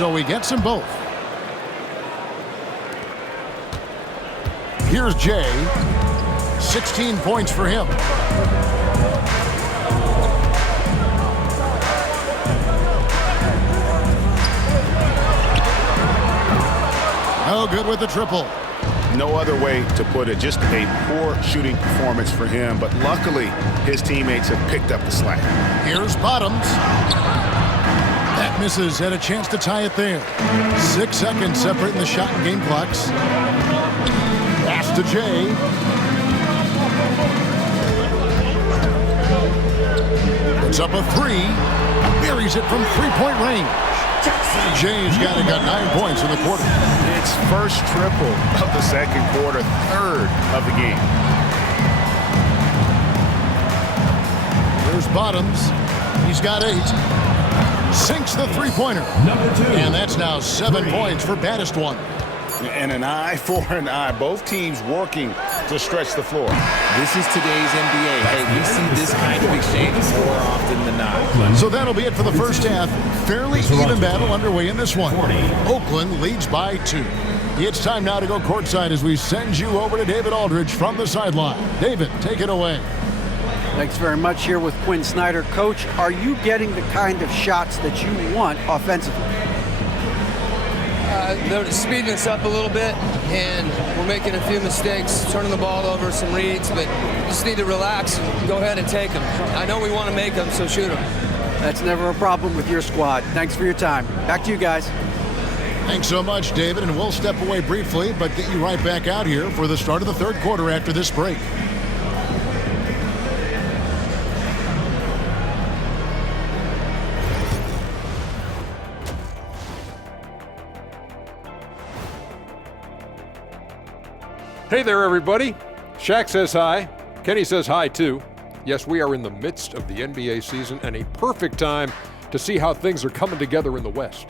So he gets them both. Here's Jay. 16 points for him. Oh, good with the triple. No other way to put it. Just a poor shooting performance for him. But luckily, his teammates have picked up the slack. Here's Bottoms. That misses. Had a chance to tie it there. 6 seconds separating the shot and game clocks. Pass to Jay. Puts up a three. Buries it from three-point range. Jay's got 9 points in the quarter. It's first triple of the second quarter, third of the game. There's Bottoms. He's got 8. Sinks the three-pointer. And that's now 7 points for baddest one. And an eye for an eye. Both teams working to stretch the floor. This is today's NBA. Hey, we see this kind of exchange more often than not. So that'll be it for the first half. Fairly even battle underway in this one. Oakland leads by 2. It's time now to go courtside as we send you over to David Aldridge from the sideline. David, take it away. Thanks very much. Here with Quinn Snyder. Coach, are you getting the kind of shots that you want offensively? They're speeding us up a little bit, and we're making a few mistakes, turning the ball over, some reads, but just need to relax and go ahead and take them. I know we want to make them, so shoot them. That's never a problem with your squad. Thanks for your time. Back to you guys. Thanks so much, David, and we'll step away briefly, but get you right back out here for the start of the third quarter after this break. Hey there, everybody. Shaq says hi. Kenny says hi, too. Yes, we are in the midst of the NBA season and a perfect time to see how things are coming together in the West.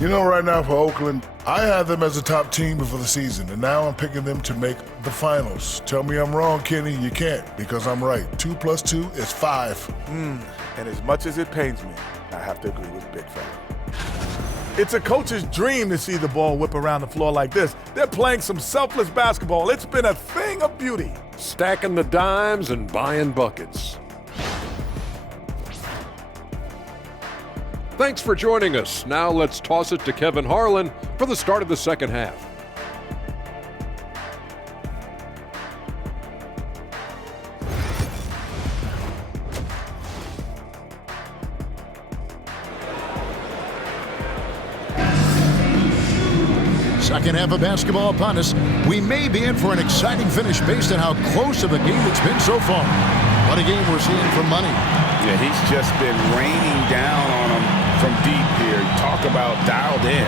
You know, right now for Oakland, I had them as a top team before the season, and now I'm picking them to make the finals. Tell me I'm wrong, Kenny. You can't, because I'm right. 2 + 2 is 5. And as much as it pains me, I have to agree with Big Fella. It's a coach's dream to see the ball whip around the floor like this. They're playing some selfless basketball. It's been a thing of beauty. Stacking the dimes and buying buckets. Thanks for joining us. Now let's toss it to Kevin Harlan for the start of the second half. Second half of basketball upon us. We may be in for an exciting finish based on how close of a game it's been so far. What a game we're seeing for money. Yeah, he's just been raining down on them from deep here. Talk about dialed in.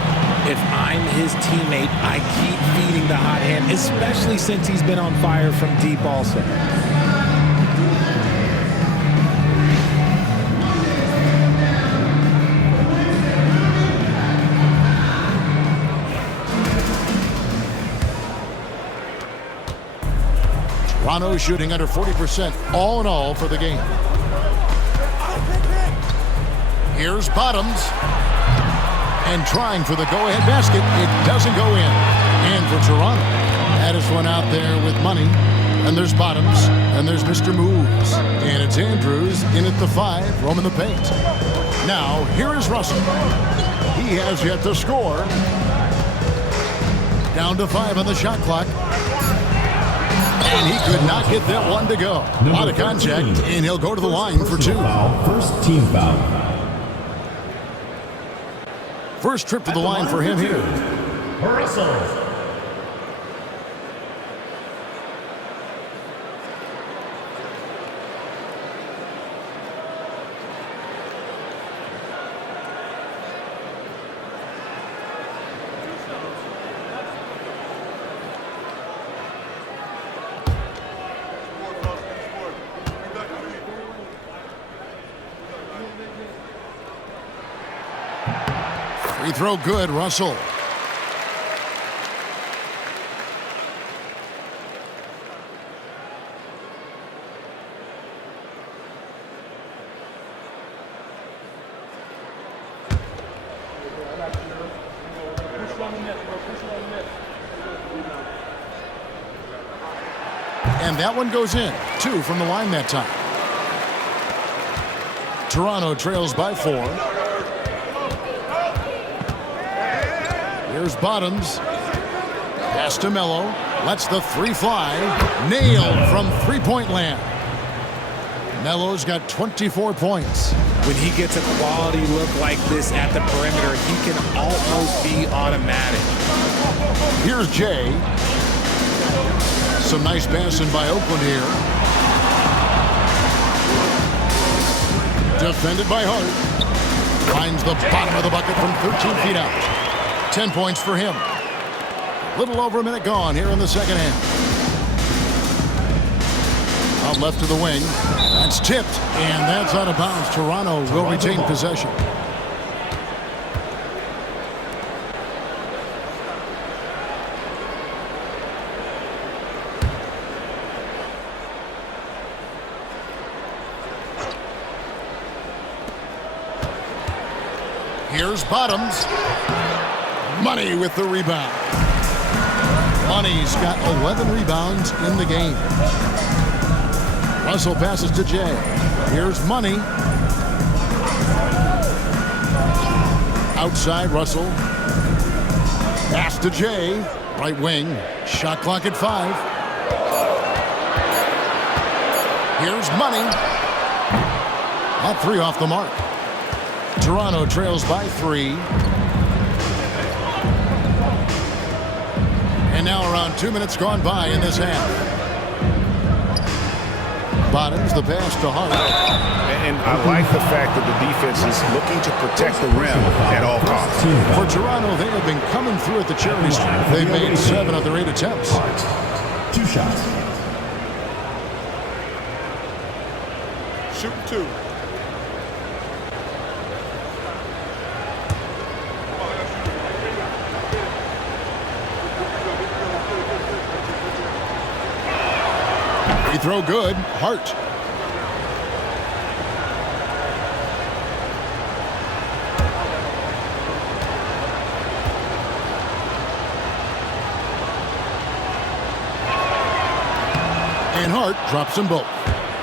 If I'm his teammate, I keep feeding the hot hand, especially since he's been on fire from deep also. Toronto shooting under 40% all in all for the game. Here's Bottoms. And trying for the go-ahead basket. It doesn't go in. And for Toronto, Addis one out there with money. And there's Bottoms. And there's Mr. Moves. And it's Andrews in at the 5, roaming the paint. Now, here is Russell. He has yet to score. Down to 5 on the shot clock. And he could not get that one to go. Out of contact, and he'll go to the line for 2. First team foul. First trip to the line for him here. Russell. Free throw good, Russell. And that one goes in. 2 from the line that time. Toronto trails by 4. Here's Bottoms. Pass to Melo. Lets the 3 fly. Nailed from three-point land. Melo's got 24 points. When he gets a quality look like this at the perimeter, he can almost be automatic. Here's Jay. Some nice passing by Oakland here. Defended by Hart. Finds the bottom of the bucket from 13 feet out. 10 points for him. Little over a minute gone here in the second half. Out left to the wing. That's tipped, and that's out of bounds. Toronto will retain possession. Here's Bottoms. Money with the rebound. Money's got 11 rebounds in the game. Russell passes to Jay. Here's Money. Outside Russell. Pass to Jay. Right wing. Shot clock at 5. Here's Money. That 3 off the mark. Toronto trails by 3. And now around 2 minutes gone by in this half. Bottoms the pass to Hart. And I like the fact that the defense is looking to protect the rim at all costs. For Toronto, they have been coming through at the charity stripe. They've made 7 of their 8 attempts. 2 shots. Shooting 2. Free throw good. Hart. And Hart drops them both.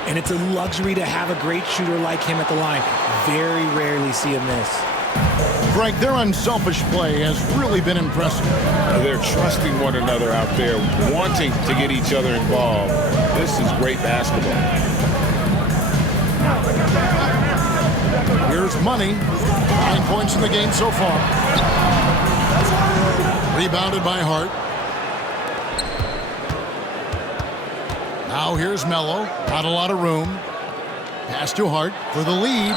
And it's a luxury to have a great shooter like him at the line. Very rarely see a miss. Greg, their unselfish play has really been impressive. They're trusting one another out there, wanting to get each other involved. This is great basketball. Here's Money. 9 points in the game so far. Rebounded by Hart. Now here's Melo. Not a lot of room. Pass to Hart for the lead.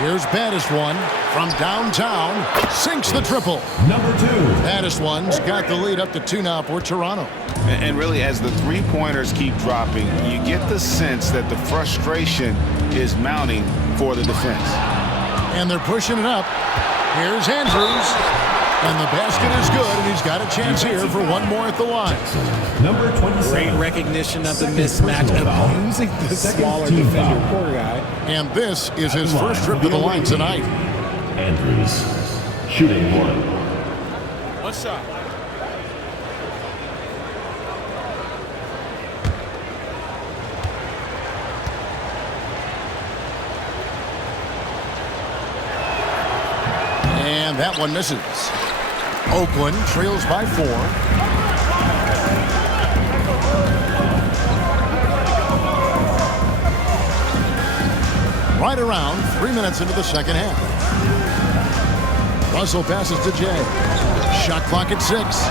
Here's Baddest One from downtown. Sinks the triple. Number 2. Baddest One's got the lead up to 2 now for Toronto. And really, as the three-pointers keep dropping, you get the sense that the frustration is mounting for the defense. And they're pushing it up. Here's Andrews. And the basket is good, and he's got a chance here for one more at the line. Number 27. Great recognition of the mismatch, abusing the smaller defender, poor guy. And this is his first trip to the line tonight. Andrews shooting 1. One shot. And that one misses. Oakland trails by 4. Right around 3 minutes into the second half. Russell passes to Jay. Shot clock at 6.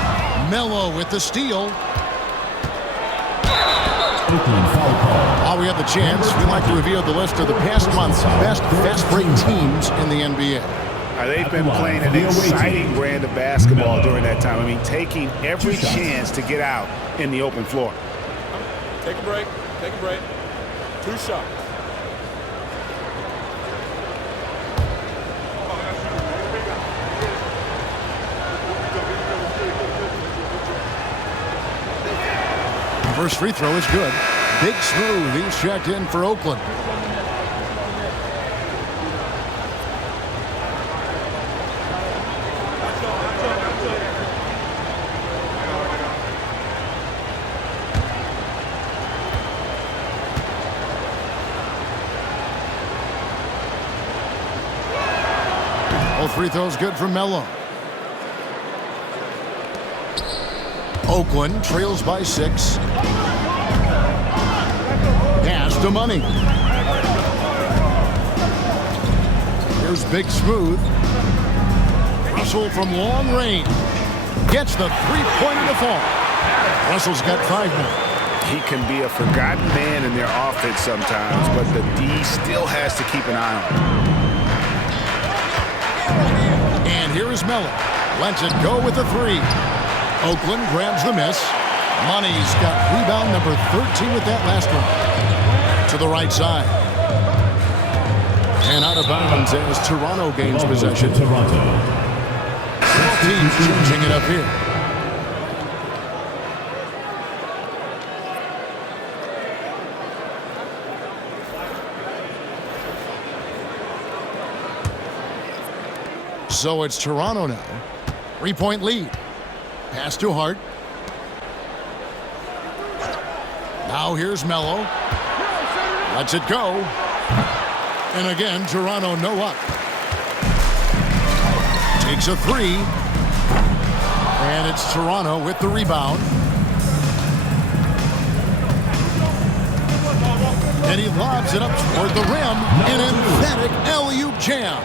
Melo with the steal. While we have the chance, we'd like to reveal the list of the past month's best fast break teams in the NBA. They've been playing an exciting brand of basketball during that time. I mean, taking every chance to get out in the open floor. Take a break. Take a break. 2 shots. First free throw is good. Big Smooth, he's checked in for Oakland. free throw's good for Melo. Oakland trails by 6. Pass to Money. Here's Big Smooth. Russell from long range. Gets the three-pointer to fall. Russell's got 5 now. He can be a forgotten man in their offense sometimes, but the D still has to keep an eye on him. And here is Melo. Lets it go with the 3. Oakland grabs the miss. Money's got rebound number 13 with that last one. To the right side. And out of bounds as Toronto gains possession. Toronto. Both teams changing it up here. So it's Toronto now. 3-point lead. Pass to Hart. Now here's Melo. Lets it go. And again, Toronto no up. Takes a 3. And it's Toronto with the rebound. And he lobs it up toward the rim. An emphatic alley-oop jam.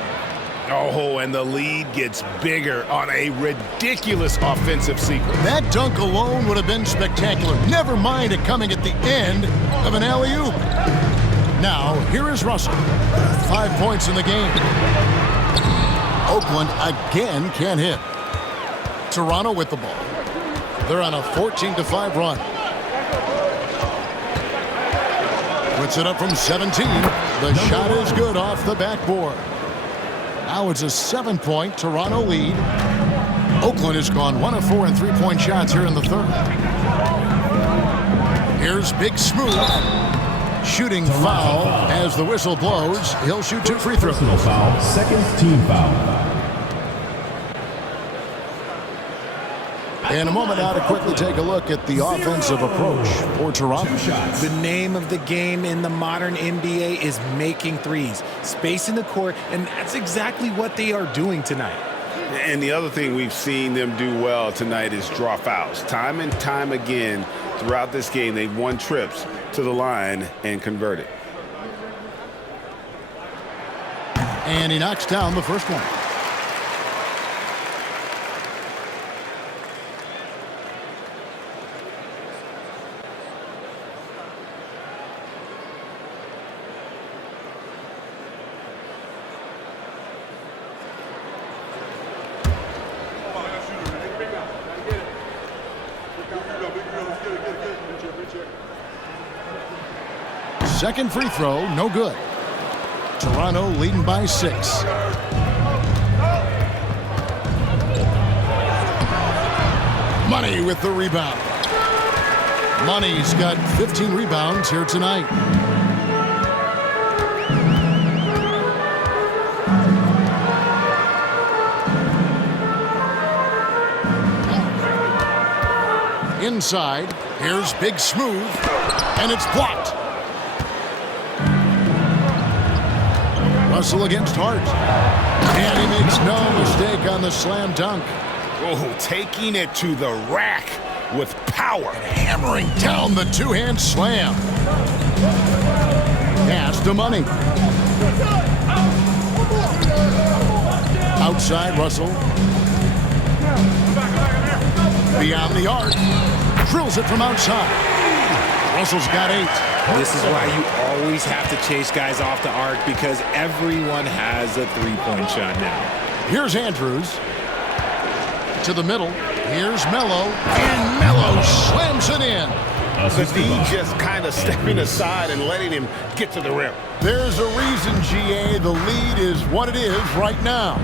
Oh, and the lead gets bigger on a ridiculous offensive sequence. That dunk alone would have been spectacular. Never mind it coming at the end of an alley-oop. Now, here is Russell. 5 points in the game. Oakland again can't hit. Toronto with the ball. They're on a 14-5 run. Puts it up from 17. The shot is good off the backboard. Now it's a 7-point Toronto lead. Oakland has gone 1 of 4 in 3-point shots here in the third. Here's Big Smooth. Shooting foul as the whistle blows. He'll shoot 2 free throws. Personal foul, second team foul. In a moment now to quickly take a look at the offensive approach for Toronto. The name of the game in the modern NBA is making threes. Spacing the court, and that's exactly what they are doing tonight. And the other thing we've seen them do well tonight is draw fouls. Time and time again throughout this game, they've won trips to the line and converted. And he knocks down the first one. Second free throw, no good. Toronto leading by 6. Money with the rebound. Money's got 15 rebounds here tonight. Inside, here's Big Smooth, and it's blocked. Russell against Hart. And he makes no mistake on the slam dunk. Oh, taking it to the rack with power. Hammering down the two-hand slam. Pass to Money. Outside Russell. Beyond the arc. Drills it from outside. Russell's got 8. This is why you always have to chase guys off the arc, because everyone has a three-point shot now. Here's Andrews. To the middle. Here's Melo. And Melo slams it in. The D just kind of stepping aside and letting him get to the rim. There's a reason, GA. The lead is what it is right now.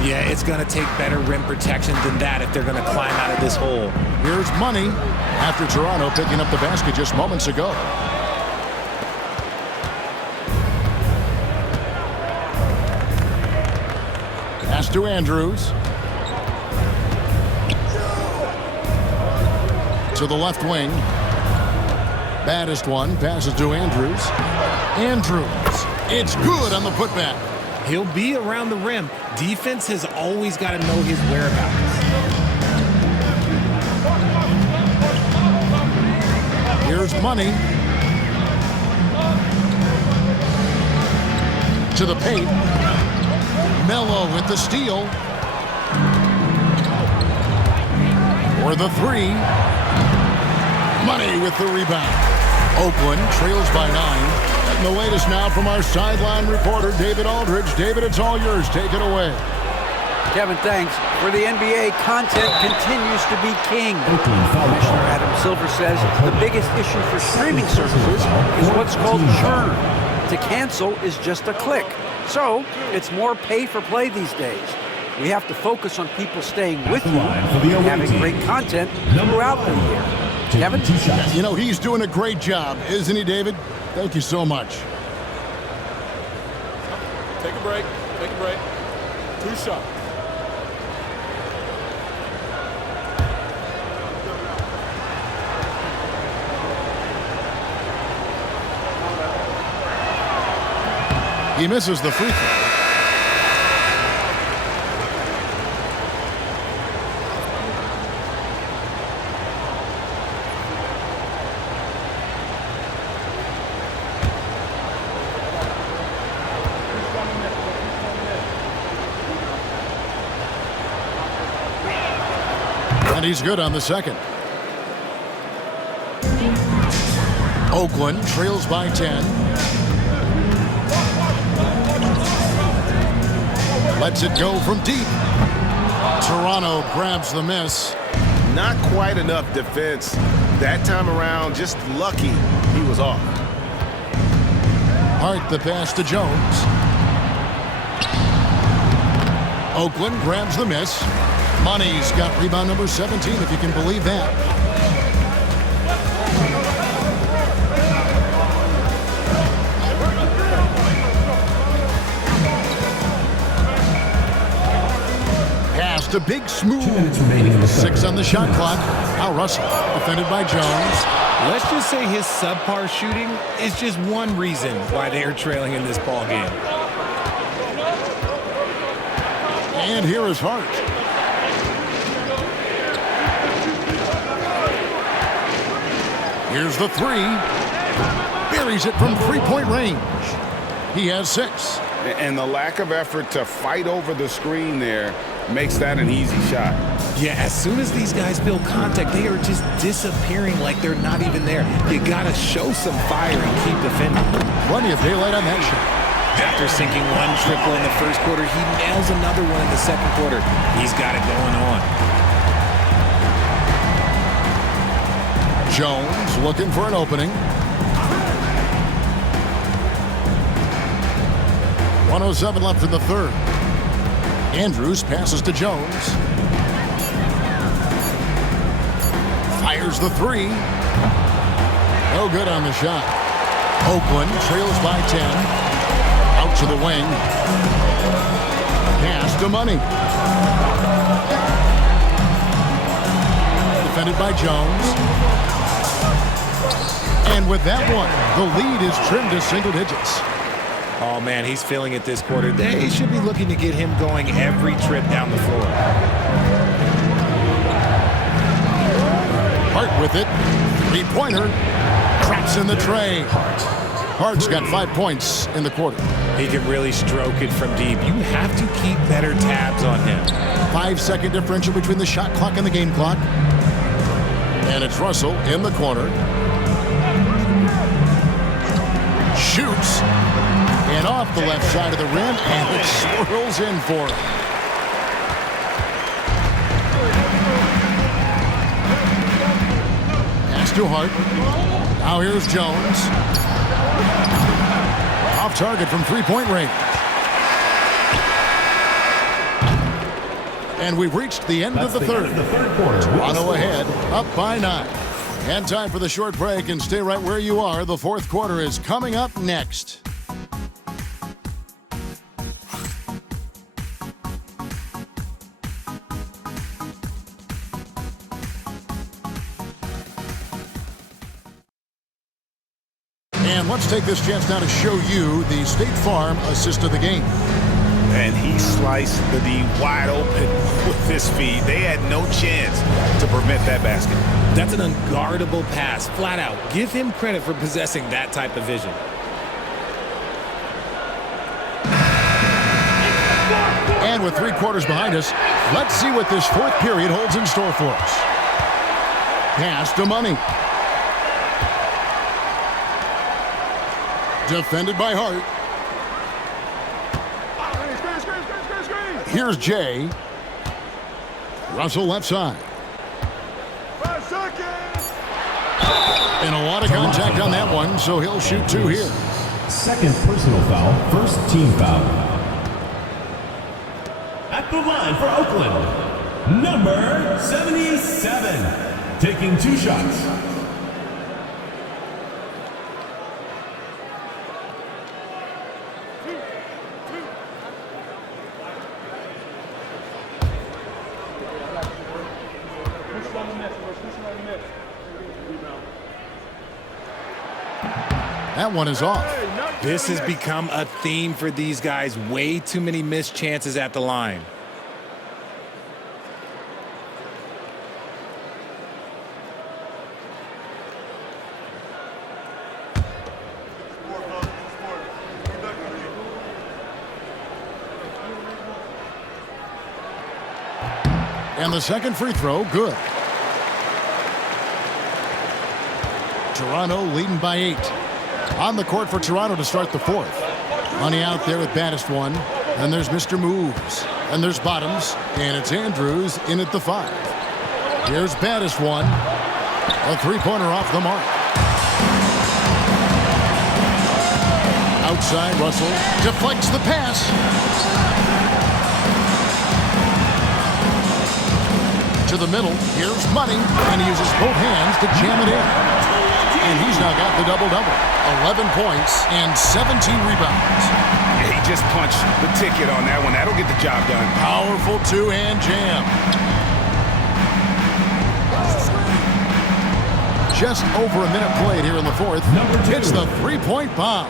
Yeah, it's going to take better rim protection than that if they're going to climb out of this hole. Here's Money after Toronto picking up the basket just moments ago. Pass to Andrews. To the left wing. Baddest one passes to Andrews. Andrews. It's good on the putback. He'll be around the rim. Defense has always got to know his whereabouts. Here's Money. To the paint. Melo with the steal. For the three. Money with the rebound. Oakland trails by 9. And the latest now from our sideline reporter, David Aldridge. David, it's all yours. Take it away. Kevin, thanks. For the NBA, content continues to be king. Commissioner Adam Silver says the biggest issue for streaming services is what's called churn. To cancel is just a click. So it's more pay for play these days. We have to focus on people staying with you and having great content throughout the year. Kevin? You know, he's doing a great job, isn't he, David? Thank you so much. Take a break. Take a break. 2 shots. He misses the free throw. And he's good on the second. Oakland trails by 10. Lets it go from deep. Toronto grabs the miss. Not quite enough defense. That time around, just lucky he was off. Hart the pass to Jones. Oakland grabs the miss. Money's got rebound number 17, if you can believe that. Pass to Big Smooth. 2 minutes remaining in the 6 on the shot clock. Now Russell, defended by Jones. Let's just say his subpar shooting is just one reason why they are trailing in this ball game. And here is Hart. Here's the three. Buries it from three-point range. He has 6. And the lack of effort to fight over the screen there makes that an easy shot. Yeah, as soon as these guys feel contact, they are just disappearing like they're not even there. You gotta show some fire and keep defending. Plenty of daylight on that shot. After sinking one triple in the first quarter, he nails another one in the second quarter. He's got it going on. Jones looking for an opening. 1:07 left in the third. Andrews passes to Jones. Fires the three. No good on the shot. Oakland trails by 10. Out to the wing. Pass to Money. Defended by Jones. And with that one, the lead is trimmed to single digits. Oh, man, he's feeling it this quarter. They should be looking to get him going every trip down the floor. Hart with it. Three-pointer. Traps in the tray. Hart's got 5 points in the quarter. He can really stroke it from deep. You have to keep better tabs on him. 5-second differential between the shot clock and the game clock. And it's Russell in the corner. Shoots. And off the left side of the rim, and it swirls in for him. Pass to Hart. Now here's Jones. Off target from three-point range. And we've reached the end of the third. Toronto ahead, up by 9. And time for the short break, and stay right where you are. The fourth quarter is coming up next. And let's take this chance now to show you the State Farm assist of the game. And he sliced the D wide open with his feet. They had no chance to prevent that basket. That's an unguardable pass, flat out. Give him credit for possessing that type of vision. And with 3 quarters behind us, let's see what this fourth period holds in store for us. Pass to Money. Defended by Hart. Here's Jay. Russell left side. And a lot of contact on that one, so he'll shoot 2 here. Second personal foul, first team foul. At the line for Oakland, number 77, taking 2 shots. That one is off. This has become a theme for these guys. Way too many missed chances at the line. And the second free throw, good. Toronto leading by 8. On the court for Toronto to start the fourth. Money out there with baddest one. And there's Mr. Moves. And there's Bottoms. And it's Andrews in at the 5. Here's baddest one. A 3-pointer off the mark. Outside, Russell deflects the pass. To the middle. Here's Money. And he uses both hands to jam it in. And he's now got the double-double. 11 points and 17 rebounds. He just punched the ticket on that one. That'll get the job done. Powerful 2-hand jam. Just over a minute played here in the fourth. It's the 3-point bomb.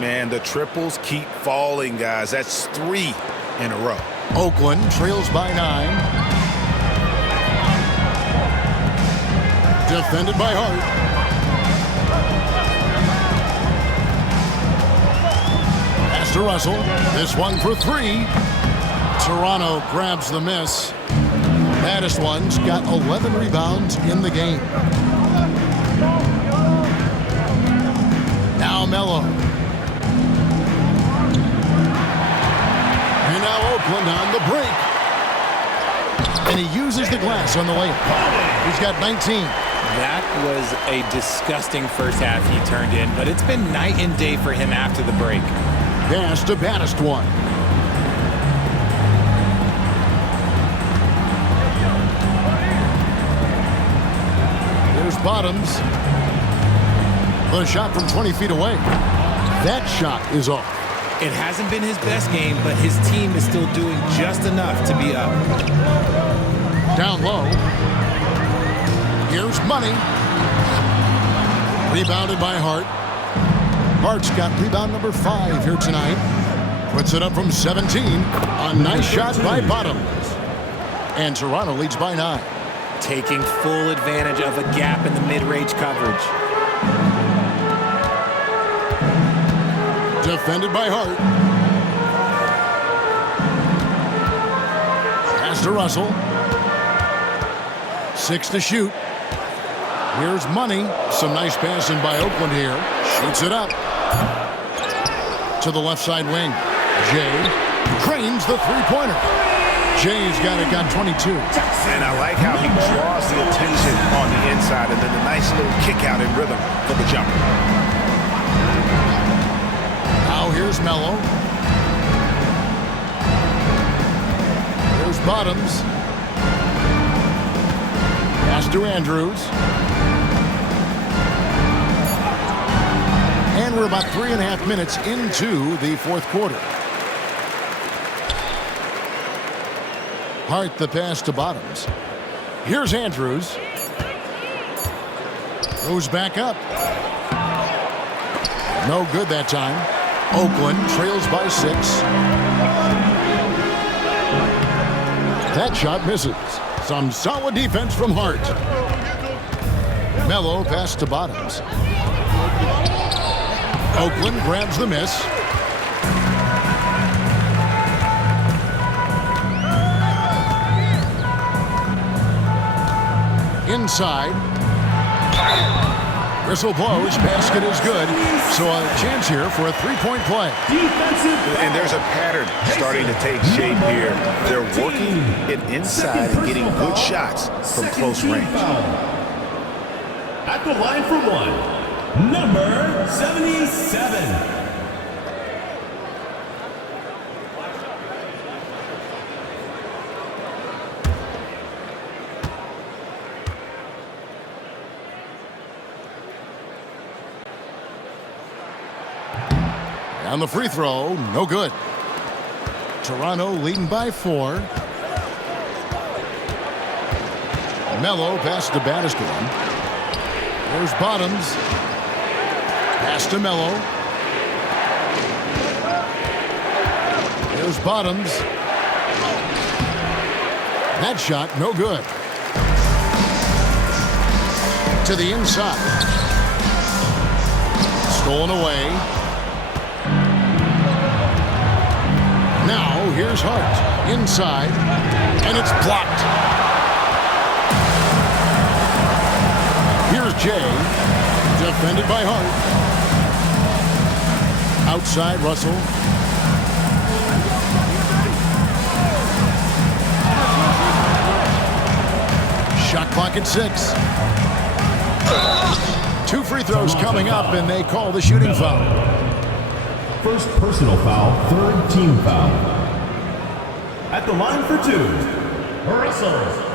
Man, the triples keep falling, guys. That's 3 in a row. Oakland trails by 9. Defended by Hart. To Russell. This one for 3. Toronto grabs the miss. Baddest one's got 11 rebounds in the game. Now Melo. And now Oakland on the break. And he uses the glass on the layup. He's got 19. That was a disgusting first half he turned in, but it's been night and day for him after the break. Pass to baddest one. Here's Bottoms. The shot from 20 feet away. That shot is off. It hasn't been his best game, but his team is still doing just enough to be up. Down low. Here's Money. Rebounded by Hart. Hart's got rebound number 5 here tonight. Puts it up from 17. A nice shot by Bottoms. And Toronto leads by 9. Taking full advantage of a gap in the mid-range coverage. Defended by Hart. Pass to Russell. 6 to shoot. Here's Money. Some nice passing by Oakland here. Shoots it up. To the left side wing. Jay cranes the 3-pointer. Jay's got 22. And I like how he draws the attention on the inside and then a nice little kick out in rhythm for the jumper. Now here's Melo. Here's Bottoms. Pass to Andrews. And we're about 3.5 minutes into the fourth quarter. Hart the pass to Bottoms. Here's Andrews. Goes back up. No good that time. Oakland trails by 6. That shot misses. Some solid defense from Hart. Mello pass to Bottoms. Oakland grabs the miss. Inside. Whistle blows. Basket is good. So a chance here for a three-point play. And there's a pattern starting to take shape here. They're working it inside and getting good shots from close range. At the line for one, number 77. On the free throw, no good. Toronto leading by 4. Mello pass to Battiston. There's Bottoms. Pass to Mello. There's Bottoms. That shot, no good. To the inside. Stolen away. Now, here's Hart. Inside. And it's blocked. Here's Jay. Defended by Hart. Outside, Russell. Shot clock at 6. 2 free throws coming up, and they call the shooting foul. First personal foul, third team foul. At the line for 2, Russell.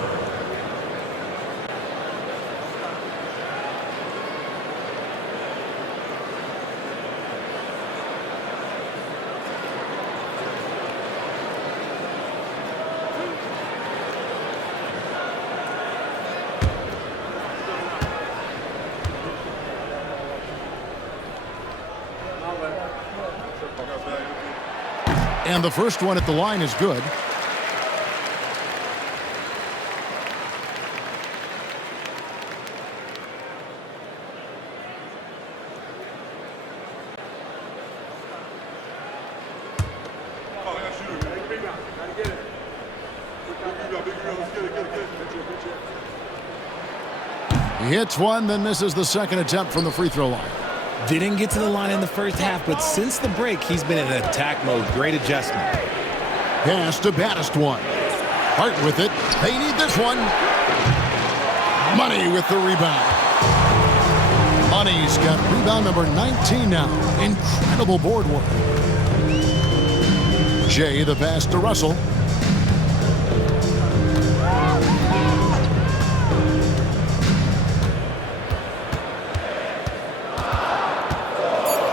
And the first one at the line is good. He hits one, then misses the second attempt from the free throw line. Didn't get to the line in the first half, but since the break, he's been in attack mode. Great adjustment. Pass to Battiston. Hart with it. They need this one. Money with the rebound. Money's got rebound number 19 now. Incredible board work. Jay the pass to Russell.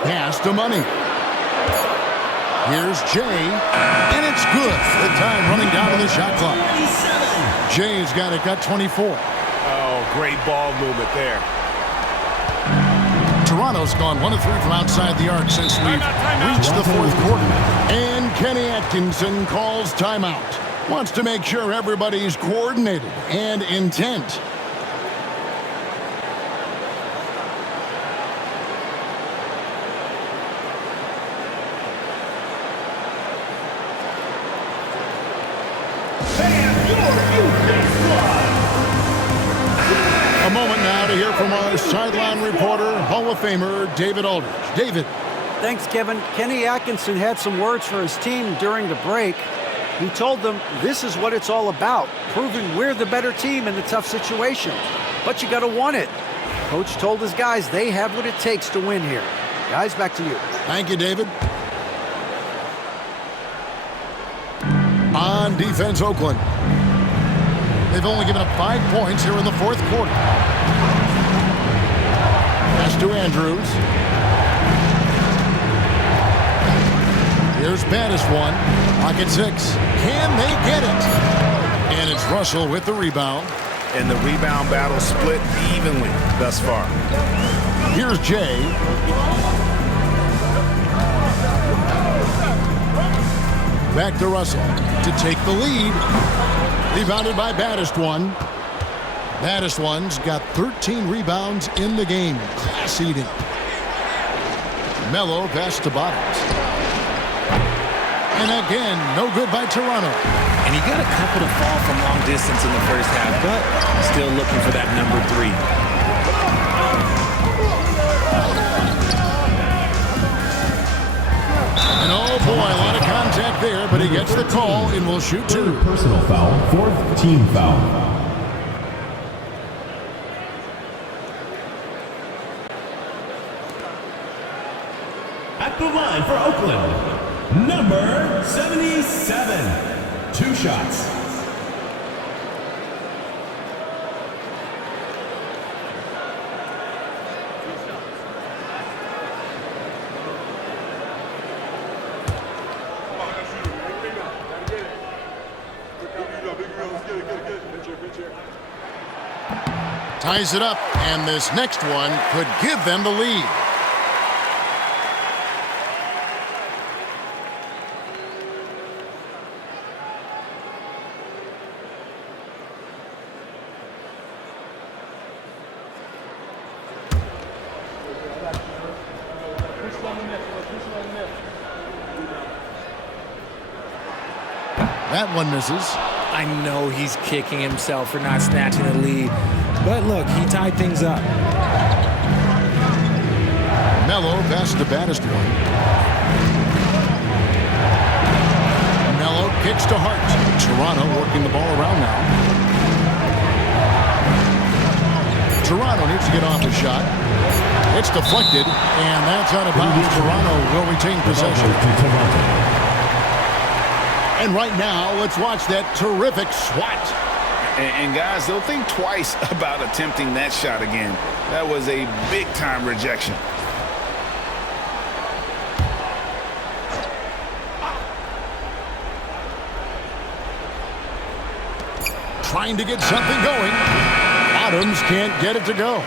Pass to Money. Here's Jay, and it's good. The time running down to the shot clock. Jay's got it, got 24. Oh, great ball movement there. Toronto's gone 1 of 3 from outside the arc since we've reached the fourth quarter. And Kenny Atkinson calls timeout. Wants to make sure everybody's coordinated and intent. A moment now to hear from our sideline reporter, Hall of Famer David Aldridge. David. Thanks, Kevin. Kenny Atkinson had some words for his team during the break. He told them this is what it's all about, proving we're the better team in the tough situations. But you got to want it. Coach told his guys they have what it takes to win here. Guys, back to you. Thank you, David. On defense, Oakland. They've only given up 5 points here in the fourth quarter. Pass to Andrews. Here's Battiston. Pocket 6. Can they get it? And it's Russell with the rebound. And the rebound battle split evenly thus far. Here's Jay. Back to Russell to take the lead. Rebounded by Baddest One. Baddest One's got 13 rebounds in the game. Class eating. Mello pass to Bottoms. And again, no good by Toronto. And he got a couple to fall from long distance in the first half, but still looking for that number 3. And oh boy, a lot of contact there, but he gets the call and will shoot 2. Third personal foul, 4th team foul. At the line for Oakland, number 77. 2 shots. Ties it up, and this next one could give them the lead. That one misses. I know he's kicking himself for not snatching the lead. But look, he tied things up. Mello passed the Baddest One. Mello kicks to Hart. Toronto working the ball around now. Toronto needs to get off the shot. It's deflected, and that's out of bounds. Toronto will retain possession. And right now, let's watch that terrific swat. And guys, they'll think twice about attempting that shot again. That was a big-time rejection. Trying to get something going. Bottoms can't get it to go.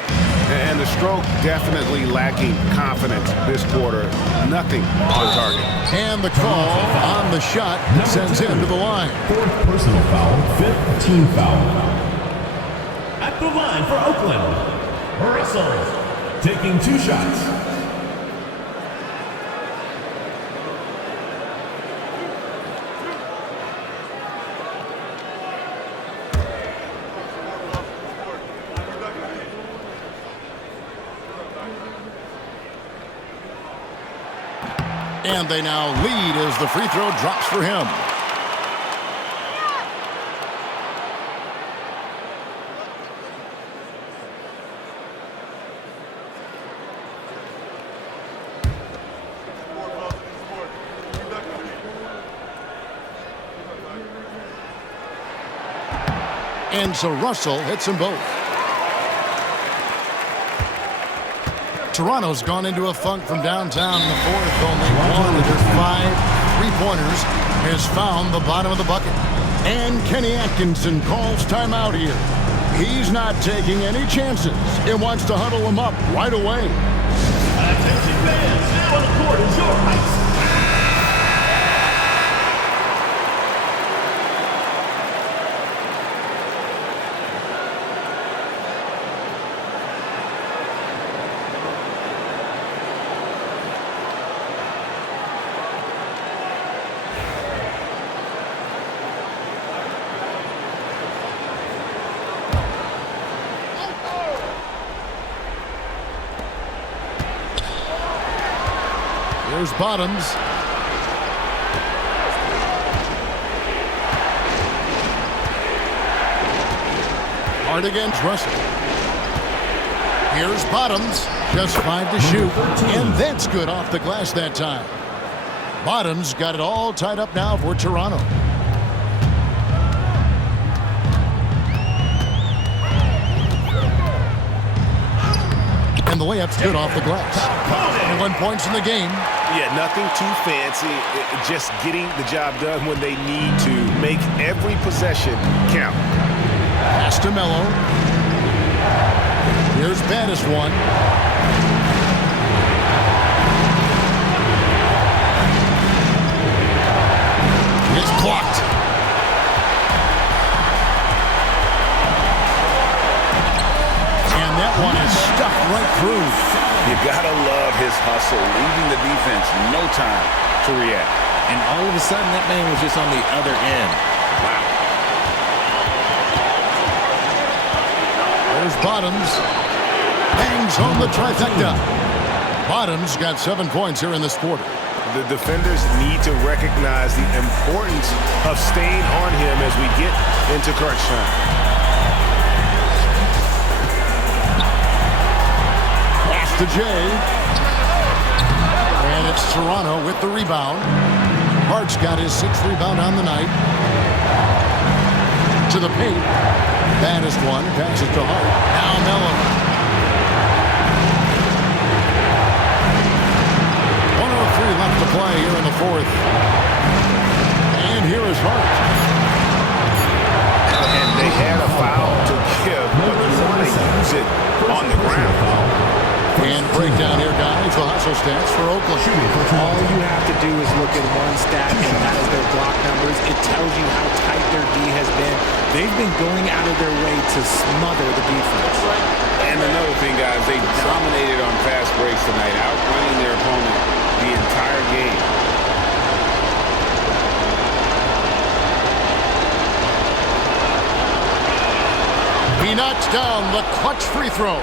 And the stroke definitely lacking confidence this quarter. Nothing on target. And the call on the shot sends him to the line. 4th personal foul, 5th team foul. At the line for Oakland, Russell, taking 2 shots. And they now lead as the free throw drops for him. And so Russell hits them both. Toronto's gone into a funk from downtown in the fourth. Only one of their 5 3-pointers has found the bottom of the bucket. And Kenny Atkinson calls timeout here. He's not taking any chances. He wants to huddle them up right away. Attention fans, now on the court is your high school. There's Bottoms. Hard against Russell. Here's Bottoms. Just 5 to shoot. And that's good off the glass that time. Bottoms got it all tied up now for Toronto. And the layup's good off the glass. 21 points in the game. Yeah, nothing too fancy. Just getting the job done when they need to. Make every possession count. Pass to Mello. Here's Baddest One. It's blocked. one is stuffed right through. You gotta love his hustle, leaving the defense no time to react. And all of a sudden, that man was just on the other end. Wow. There's Bottoms. Bangs home the trifecta. Bottoms got 7 points here in this quarter. The defenders need to recognize the importance of staying on him as we get into crunch time. Pass to Jay. And it's Toronto with the rebound. Hart's got his 6th rebound on the night. To the paint. Baddest one. Passes to Hart. Now Mello. 1:03 left to play here in the 4th. And here is Hart. And they had a foul to give, but you want to use it on the ground. And breakdown here, guys. The hustle stats for Oakland. All you have to do is look at one stat, and that is their block numbers. It tells you how tight their D has been. They've been going out of their way to smother the defense. And another thing, guys, they dominated on fast breaks tonight, outrunning their opponent the entire game. He knocks down the clutch free throw.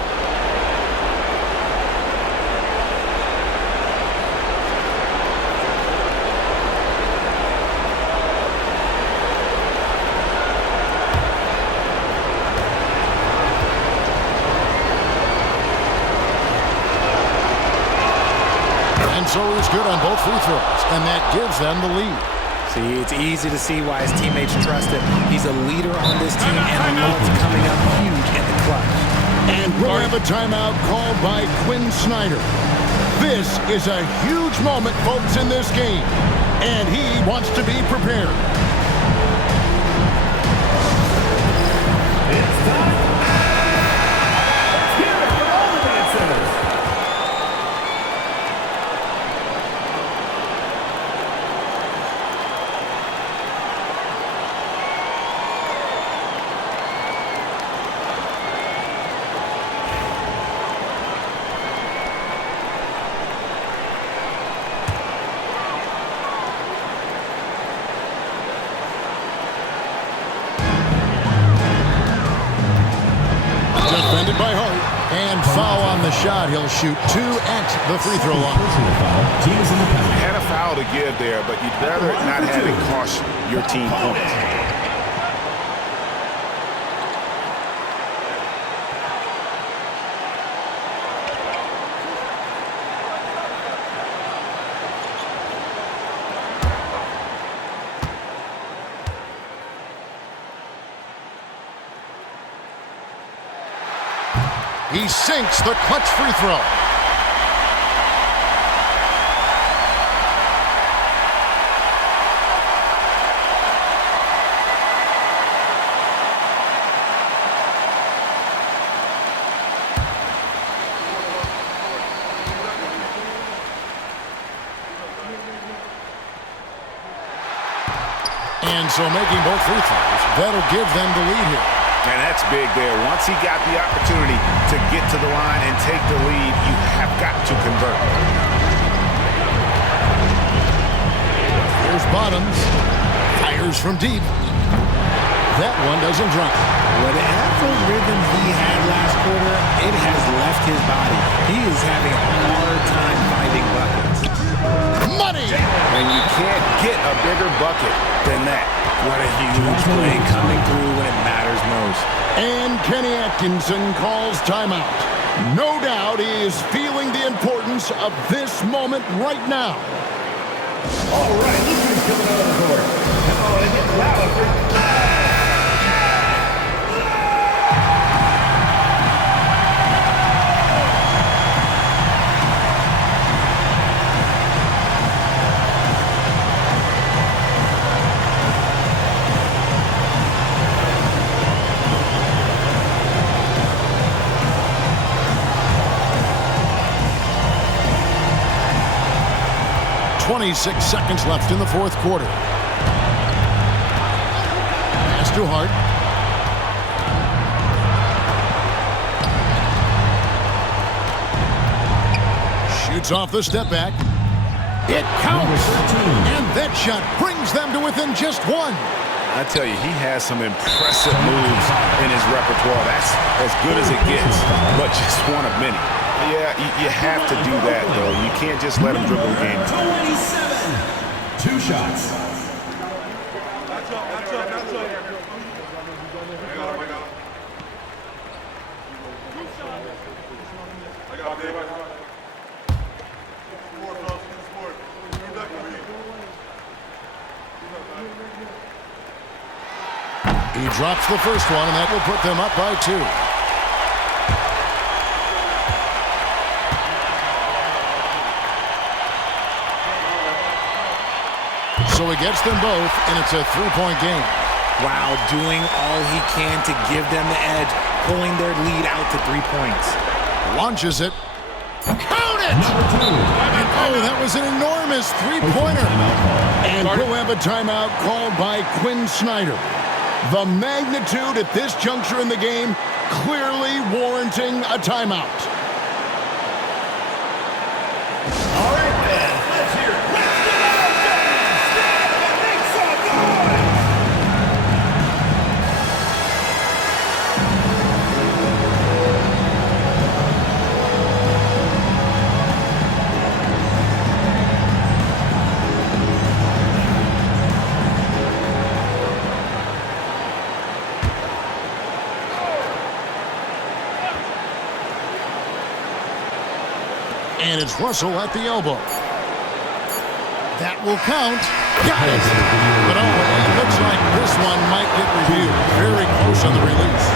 So he's good on both free throws, and that gives them the lead. See, it's easy to see why his teammates trust him. He's a leader on this team, and loves coming up huge in the clutch. And we'll have a timeout called by Quinn Snyder. This is a huge moment, folks, in this game, and he wants to be prepared. It's time. Let's hear it for all the dancers. Defended by Hart. And foul on the shot. He'll shoot 2 at the free throw line. Had a foul to give there, but you'd rather not have it cost your team points. He sinks the clutch free throw. And so making both free throws, that'll give them the lead here. And that's big there. Once he got the opportunity to get to the line and take the lead, you have got to convert. Here's Bottoms. Fires from deep. That one doesn't drop. Whatever rhythm he had last quarter, it has left his body. He is having a hard time finding buckets. Money! And you can't get a bigger bucket than that. What a huge play coming through when it matters most. And Kenny Atkinson calls timeout. No doubt he is feeling the importance of this moment right now. All right, look who's coming out of the court. Come on and get louder for... 26 seconds left in the 4th quarter. Pass to Hart. Shoots off the step back. It counts. And that shot brings them to within just one. I tell you, he has some impressive moves in his repertoire. That's as good as it gets, but just one of many. Yeah, you have to do that, though. You can't just let him dribble the game. 27. 2 shots. He drops the first one, and that will put them up by 2. So he gets them both, and it's a 3-point game. Wow, doing all he can to give them the edge, pulling their lead out to 3 points. Launches it. Count it! Oh, that was an enormous three-pointer. And we'll have a timeout called by Quinn Snyder. The magnitude at this juncture in the game clearly warranting a timeout. All right, then. Let's hear it. Let's get out there. Stand up and make some noise. And it's Russell at the elbow. That will count. Got it. But oh, it looks like this one might get reviewed. Very close on the release.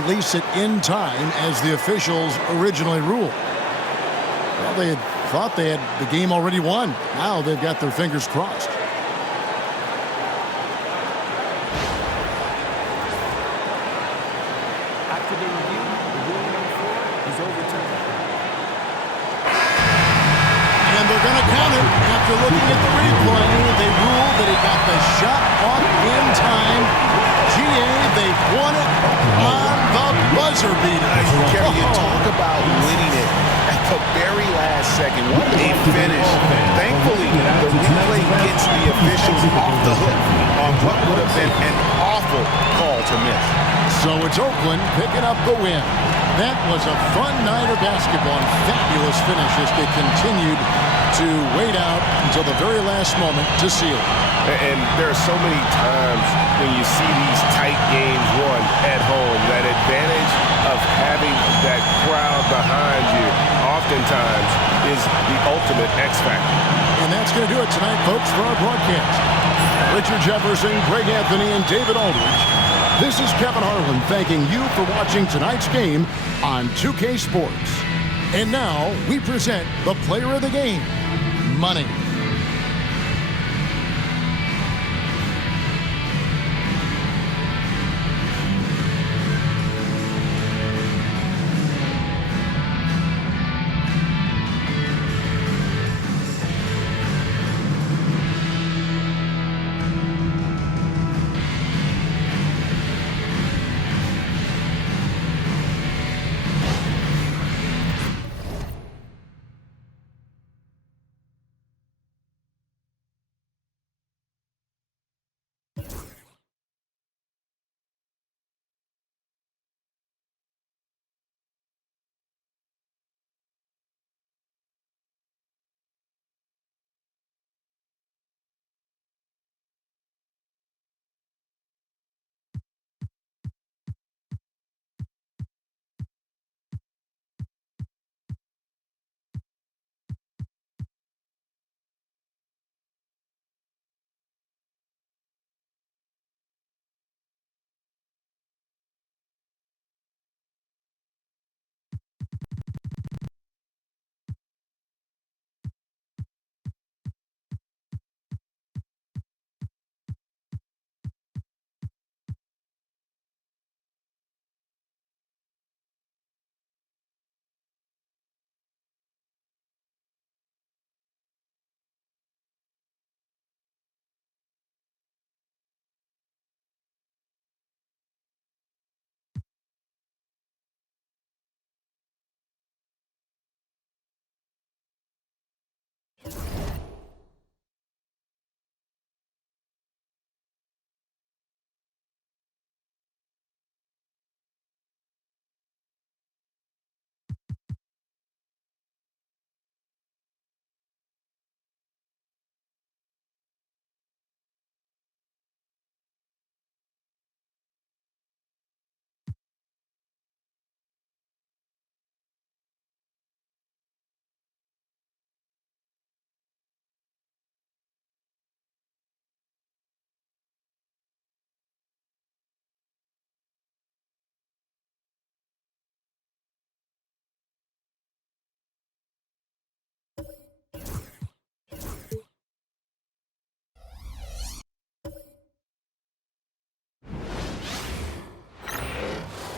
Release it in time as the officials originally ruled. Well, they had thought they had the game already won. Now they've got their fingers crossed. After the review, the ruling on the floor is overturned. And they're going to count it. After looking at the replay, they ruled that he got the shot off in time. GA, they won it on the buzzer beater. Kevin, you talk about winning it at the very last second. What a finish. Thankfully, the replay gets the officials off the hook on what would have been an awful call to miss. So it's Oakland picking up the win. That was a fun night of basketball and fabulous finish as they continued to wait out until the very last moment to seal it. And there are so many times when you see these tight games won at home, that advantage of having that crowd behind you oftentimes is the ultimate X factor. And that's going to do it tonight, folks, for our broadcast. Richard Jefferson, Greg Anthony, and David Aldridge. This is Kevin Harlan thanking you for watching tonight's game on 2K Sports. And now we present the player of the game, Money.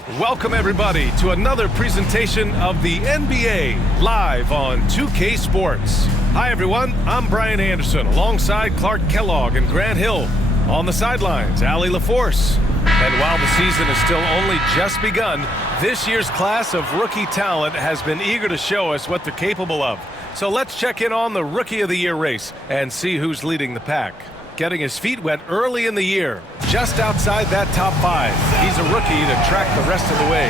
Welcome, everybody, to another presentation of the NBA live on 2K Sports. Hi, everyone. I'm Brian Anderson, alongside Clark Kellogg and Grant Hill. On the sidelines, Allie LaForce. And while the season is still only just begun, this year's class of rookie talent has been eager to show us what they're capable of. So let's check in on the Rookie of the Year race and see who's leading the pack. Getting his feet wet early in the year, just outside that top 5. He's a rookie to track the rest of the way.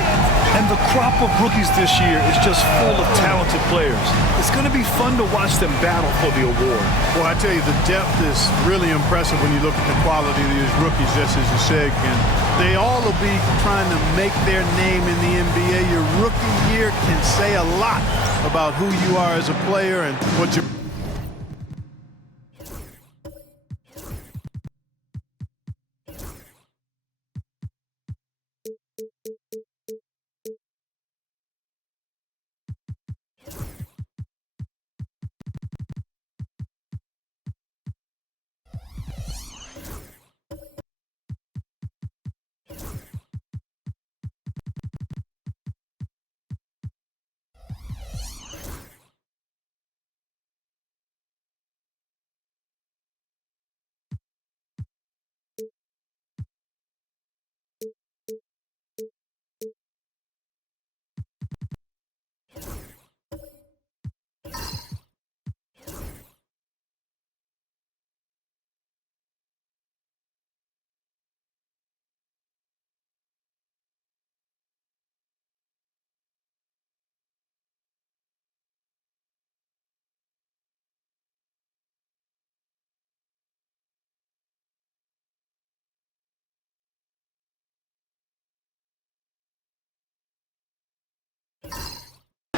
And the crop of rookies this year is just full of talented players. It's going to be fun to watch them battle for the award. Well, I tell you, the depth is really impressive when you look at the quality of these rookies, just as you said, Ken. They all will be trying to make their name in the NBA. Your rookie year can say a lot about who you are as a player and what you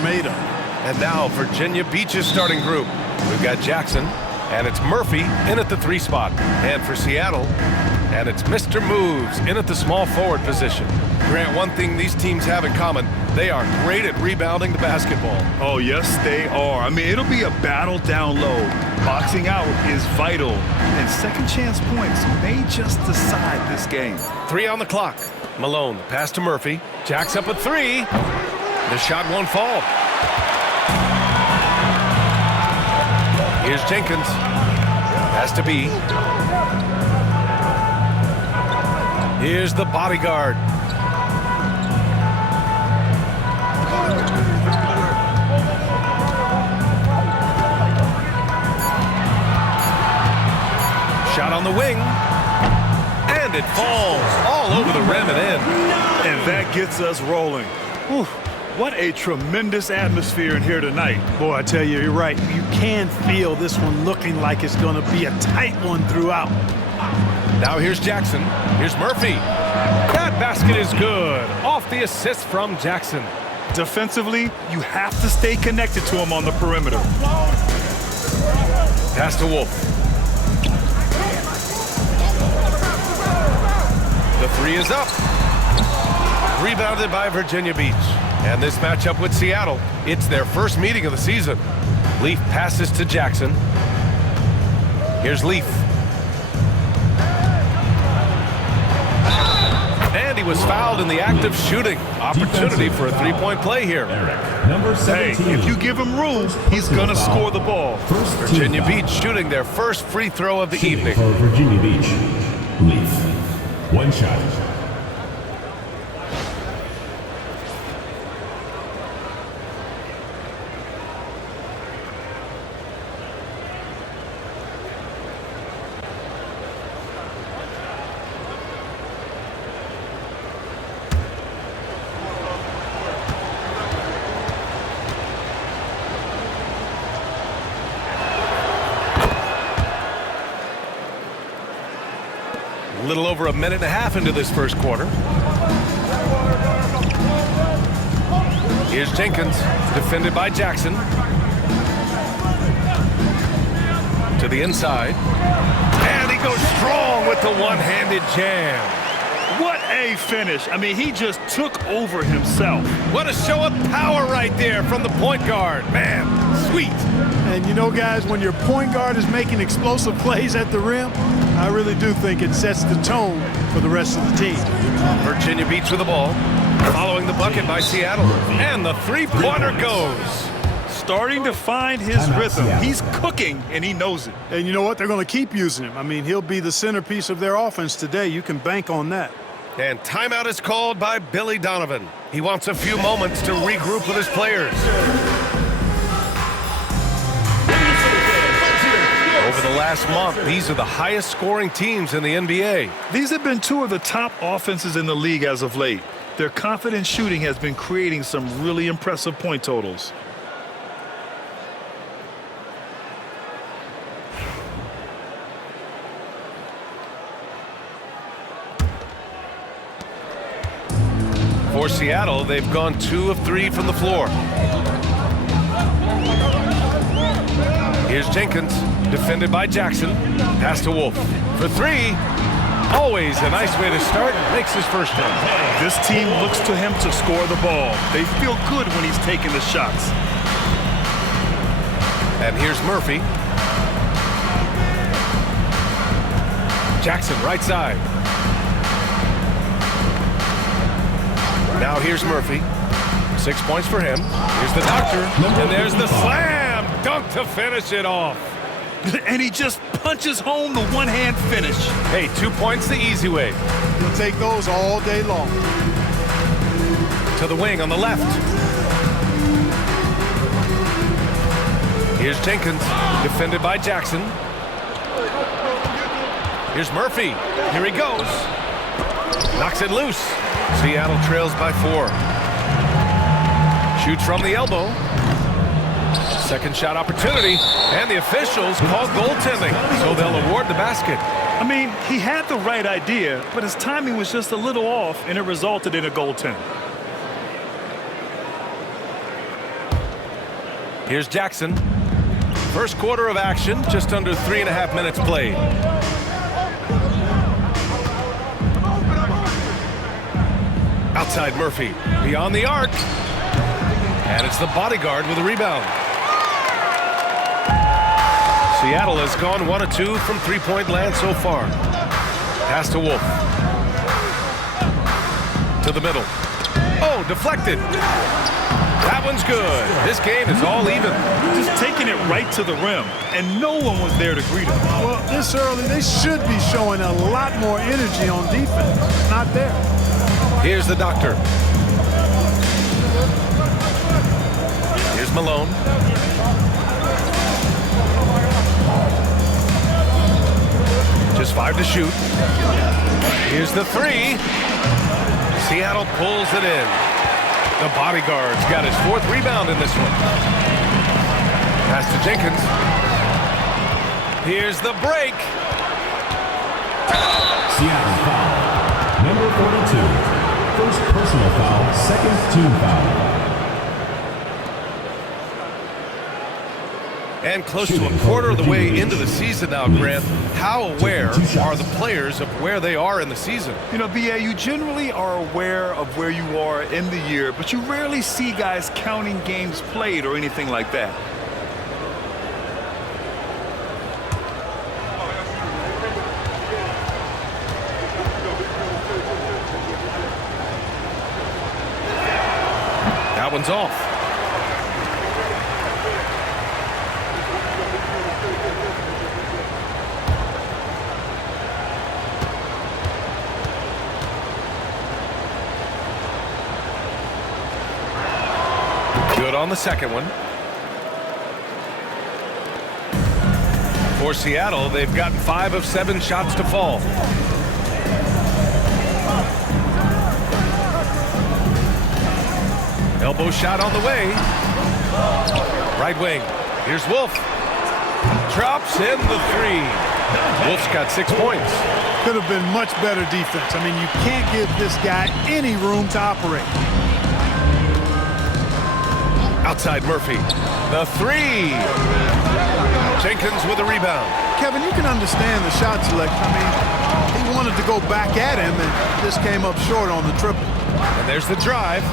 made up. And now Virginia Beach's starting group. We've got Jackson, and it's Murphy in at the 3 spot. And for Seattle, and it's Mr. Moves in at the small forward position. Grant, one thing these teams have in common, they are great at rebounding the basketball. Oh, yes, they are. I mean, it'll be a battle down low. Boxing out is vital, and second chance points may just decide this game. 3 on the clock. Malone, pass to Murphy. Jack's up at 3. The shot won't fall. Here's Jenkins. Has to be. Here's the bodyguard. Shot on the wing. And it falls all over the rim and in. And that gets us rolling. Whew. What a tremendous atmosphere in here tonight. Boy, I tell you, you're right. You can feel this one looking like it's going to be a tight one throughout. Now here's Jackson. Here's Murphy. That basket is good. Off the assist from Jackson. Defensively, you have to stay connected to him on the perimeter. Pass to Wolf. The 3 is up. Rebounded by Virginia Beach. And this matchup with Seattle, it's their first meeting of the season. Leaf passes to Jackson. Here's Leaf. And he was fouled in the act of shooting. Opportunity for a 3-point play here. Hey, if you give him room, he's going to score the ball. Virginia Beach shooting their first free throw of the evening. For Virginia Beach, Leaf. 1 shot. A little over a minute and a half into this first quarter. Here's Jenkins, defended by Jackson. To the inside. And he goes strong with the one-handed jam. What a finish. I mean, he just took over himself. What a show of power right there from the point guard. Man, sweet. And you know, guys, when your point guard is making explosive plays at the rim, I really do think it sets the tone for the rest of the team. Virginia Beach with the ball. Following the bucket by Seattle. And the three-pointer goes. Starting to find his rhythm. He's cooking, and he knows it. And you know what? They're going to keep using him. I mean, he'll be the centerpiece of their offense today. You can bank on that. And timeout is called by Billy Donovan. He wants a few moments to regroup with his players. Over the last month, these are the highest scoring teams in the NBA. These have been two of the top offenses in the league as of late. Their confident shooting has been creating some really impressive point totals. For Seattle, they've gone 2 of 3 from the floor. Here's Jenkins, defended by Jackson. Pass to Wolf for 3. Always a nice way to start. Makes his first one. This team looks to him to score the ball. They feel good when he's taking the shots. And here's Murphy. Jackson, right side. Now here's Murphy. 6 points for him. Here's the doctor. And there's the slam dunk to finish it off. And he just punches home the one-hand finish. Hey, 2 points the easy way. He'll take those all day long. To the wing on the left. Here's Jenkins, defended by Jackson. Here's Murphy. Here he goes. Knocks it loose. Seattle trails by 4. Shoots from the elbow. Second shot opportunity, and the officials call goaltending, so they'll award the basket. I mean, he had the right idea, but his timing was just a little off, and it resulted in a goaltend. Here's Jackson. First quarter of action, just under 3.5 minutes played. Outside Murphy, beyond the arc. And it's the bodyguard with a rebound. Seattle has gone 1 of 2 from three-point land so far. Pass to Wolf. To the middle. Oh, deflected. That one's good. This game is all even. Just taking it right to the rim, and no one was there to greet him. Well, this early, they should be showing a lot more energy on defense. Not there. Here's the doctor. Here's Malone. Just 5 to shoot. Here's the 3. Seattle pulls it in. The bodyguard's got his 4th rebound in this one. Pass to Jenkins. Here's the break. Seattle foul. Number 42. First personal foul, second team foul. And close to a quarter of the way into the season now, Grant. How aware are the players of where they are in the season? You know, BA, you generally are aware of where you are in the year, but you rarely see guys counting games played or anything like that. That one's off. Good on the second one. For Seattle, they've gotten 5 of 7 shots to fall. Elbow shot on the way. Right wing. Here's Wolf. Drops in the 3. Wolf's got 6 points. Could have been much better defense. I mean, you can't give this guy any room to operate. Outside Murphy. The 3. Jenkins with a rebound. Kevin, you can understand the shot selection. I mean, he wanted to go back at him and just came up short on the triple. And there's the drive.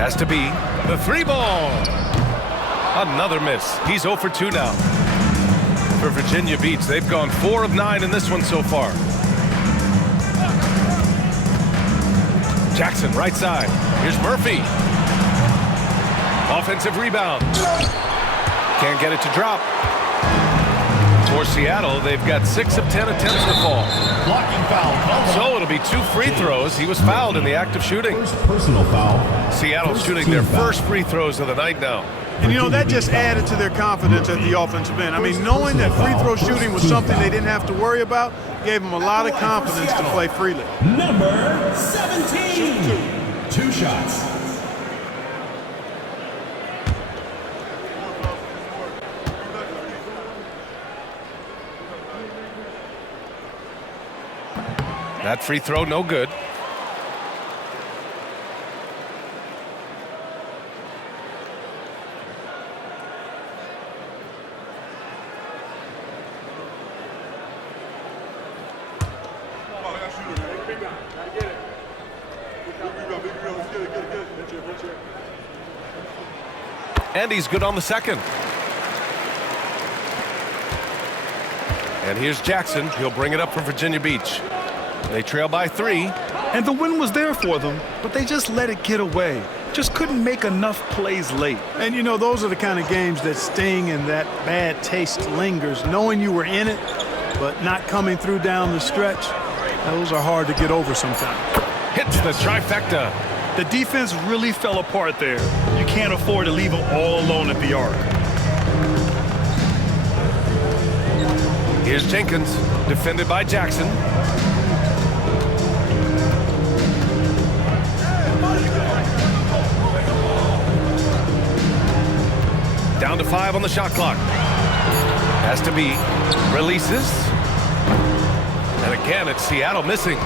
Has to be the 3 ball. Another miss. He's 0 for 2 now. For Virginia Beach, they've gone 4 of 9 in this one so far. Jackson, right side. Here's Murphy. Offensive rebound. Can't get it to drop. For Seattle, they've got 6 of 10 attempts to fall. Blocking foul. So it'll be 2 free throws. He was fouled in the act of shooting. First personal foul. Seattle shooting their first free throws of the night now. And, you know, that just added to their confidence at the offensive end. I mean, knowing that free throw shooting was something they didn't have to worry about gave them a lot of confidence to play freely. Number 17. 2 shots. That free throw, no good. And he's good on the second. And here's Jackson. He'll bring it up for Virginia Beach. They trail by 3. And the win was there for them, but they just let it get away. Just couldn't make enough plays late. And, you know, those are the kind of games that sting and that bad taste lingers. Knowing you were in it, but not coming through down the stretch, those are hard to get over sometimes. Hits the trifecta. The defense really fell apart there. You can't afford to leave them all alone at the arc. Here's Jenkins, defended by Jackson. Down to 5 on the shot clock. Has to be. Releases. And again, it's Seattle missing.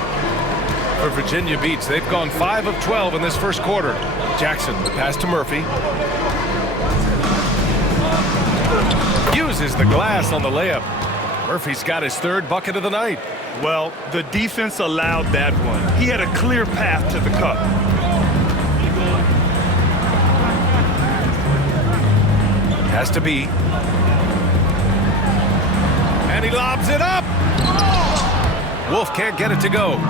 For Virginia Beach, they've gone 5 of 12 in this first quarter. Jackson, the pass to Murphy. Uses the glass on the layup. Murphy's got his 3rd bucket of the night. Well, the defense allowed that one. He had a clear path to the cup. Has to be. And he lobs it up. Wolf can't get it to go.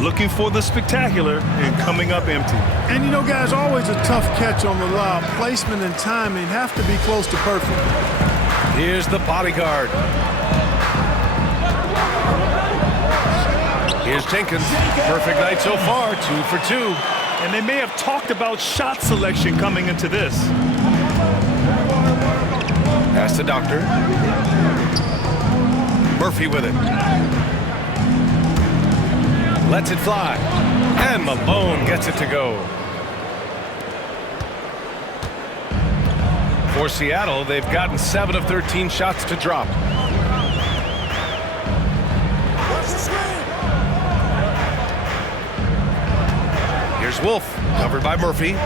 Looking for the spectacular and coming up empty. And, you know, guys, always a tough catch on the lob. Placement and timing have to be close to perfect. Here's the bodyguard. Here's Jenkins. Perfect night so far, 2 for 2. And they may have talked about shot selection coming into this. Pass to Doctor. Murphy with it. Lets it fly. And Malone gets it to go. For Seattle, they've gotten 7 of 13 shots to drop. Here's Wolf, covered by Murphy.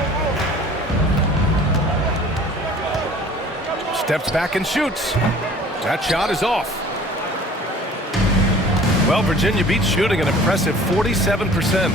Steps back and shoots. That shot is off. Well, Virginia Beach shooting an impressive 47%.